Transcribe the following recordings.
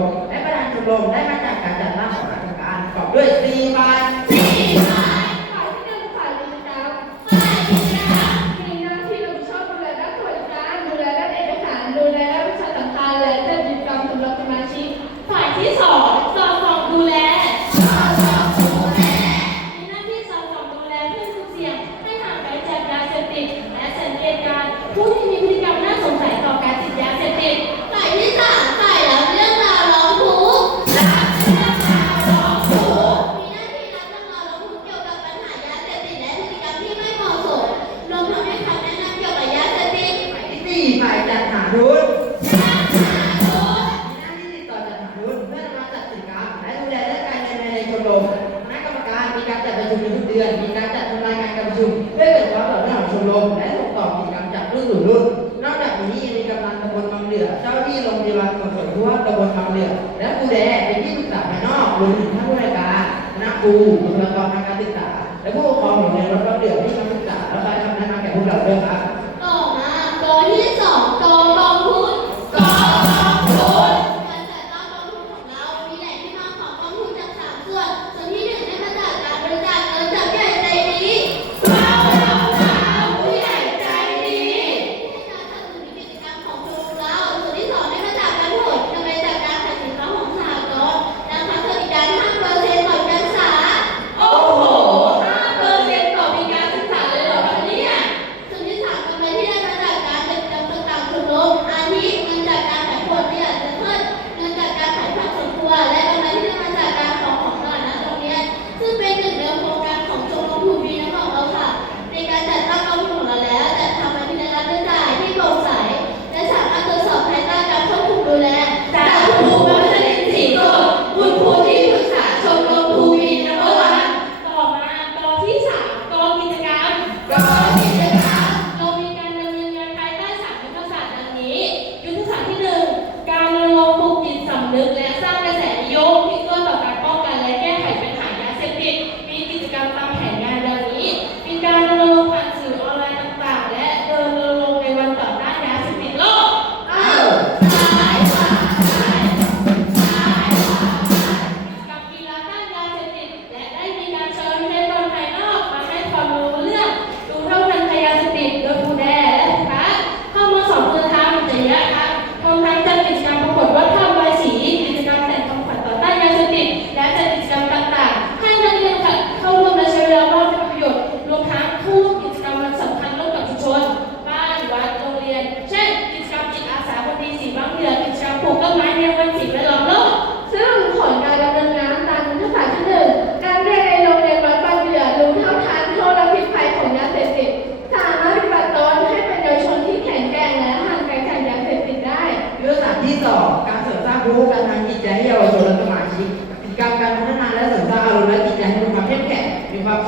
มและประธานชมรมได้มา ชมคณะกรรมการมีการจัดประชุมในทุกเดือน มีการจัดทำรายงานการประชุมเพื่อเกิดความต่อเนื่องของชมรมและส่งต่อกิจกรรมจากรุ่นสู่รุ่นนอกจากนี้ยังมีกำลังตำบลบางเหลือ เจ้าที่โรงพยาบาลส่วนส่วนทั่วตำบลบางเหลือ และครูแดเป็นที่ปรึกษาภายนอกรวมถึงท่านผู้ราชการคณะครูบุคลากรทางการศึกษา และผู้ปกครองของเรียนรอบเหลือที่มาศึกษาและใครทำแนะนำแก่พวกเราด้วยครับ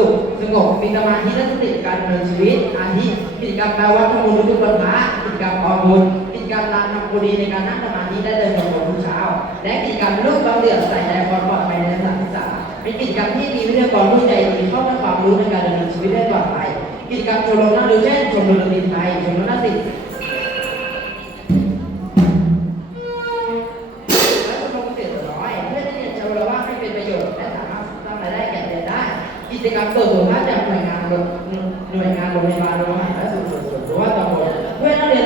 สุขสงบมีสมาธิและสติการดำเนินชีวิต อาทิกิจกรรมแปลว่าทำบุญทุกวันพาะกิจกรรมออกบุญกิจกรรมตามทำบุญในการนั่งสมาธิได้เดินจงกรมทุกเช้า และกิจกรรมลูกเราเดือดใส่ใจควาปลอดภัยในสัานศึกษาเป็นกิจกรรมที่มีวิทยากรผู้ใจมีเข้าถึงความรู้ในการดำเนินชีวิตได้ปลอดภัยกิจกรรมชมรมนั่งดูเช่นชมรมดนตรีไทยชมรมนักศิลป์ จกรรมส่วนสมมากจากหน่วยงานหน่วยงานโรงพยาบาลโรงพยาบาลและส่วนส่วนหรือว่าตำรวจเพื่อนักเรียน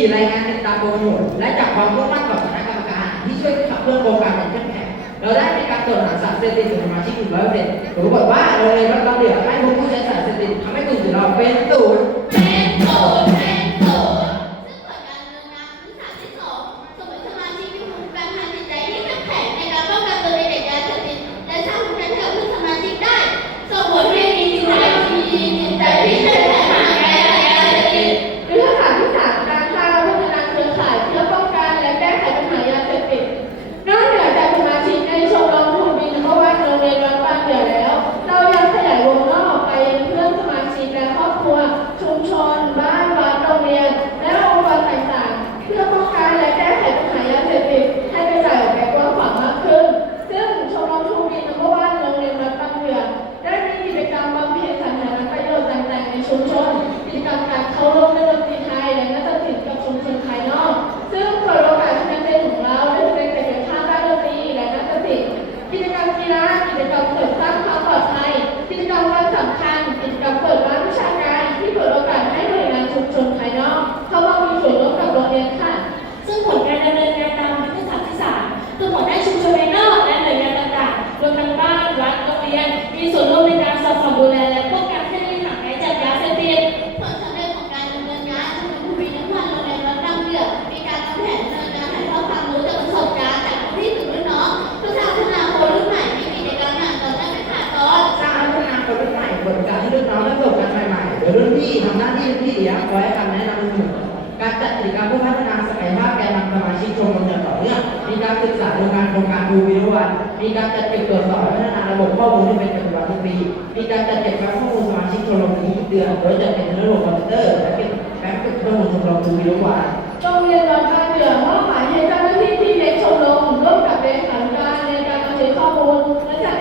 4 รายงานติดตามโปรโมทและจากความร่วมมือของคณะกรรมการ ที่ช่วยขับเคลื่อนโครงการอย่างเข้มแข็งเราได้มีการตรวจหาสารเสพติดสมาชิกถึงร้อยเปอร์เซ็นต์ผลปรากฏว่าโรงเรียนวัดบางเดือให้ผู้ใช้สารเสพติดทำให้กลุ่มสุราเป็นศูนย์เป็นศูนย์ ชุมชนกิจกรรมการเข้าร่วมในดนตรีไทยและนักดนตรีกับชุมชนภายนอก ซึ่งเปิดโอกาสให้นักเรียนของเราได้แสดงศักยภาพด้านดนตรีและนักดนตรีกิจกรรมกีฬากิจกรรมเสริมสร้างความปลอดภัยกิจกรรมวันสำคัญกิจกรรมเปิดร้านวิชาการที่เปิดโอกาสให้หน่วยงานชุมชนภายนอก เข้ามามีส่วนร่วมกับโรงเรียนค่ะำหน้าที่ที่เดียวคอยให้ารแนะนำเสมอการจัดกิจกรรมเพื่อพัฒนาศักยภาพแกนนำสมาชิกชมรมอย่างต่อเนื่องมีการศึกษาโครงการโครงการดูวิรวันมีการจัดเก็บตรวจสอบพัฒนาระบบข้อมูลที่เป็นปัจจุบันทุกปีมีการจัดเก็บข้อมูลสมาชิกชมรมนี้เดือนโดยจะเป็นระบบคอมพิวเตอร์และเป็นแฟ้มเก็บข้อมูลชมรมดูวิรวันโรงเรียนวังบ้านเดือมอบหมายให้เจ้าหน้าที่ที่เลี้ชมรมร่วมกับเลขาธิการในการนำเสนอข้อมูลและจัด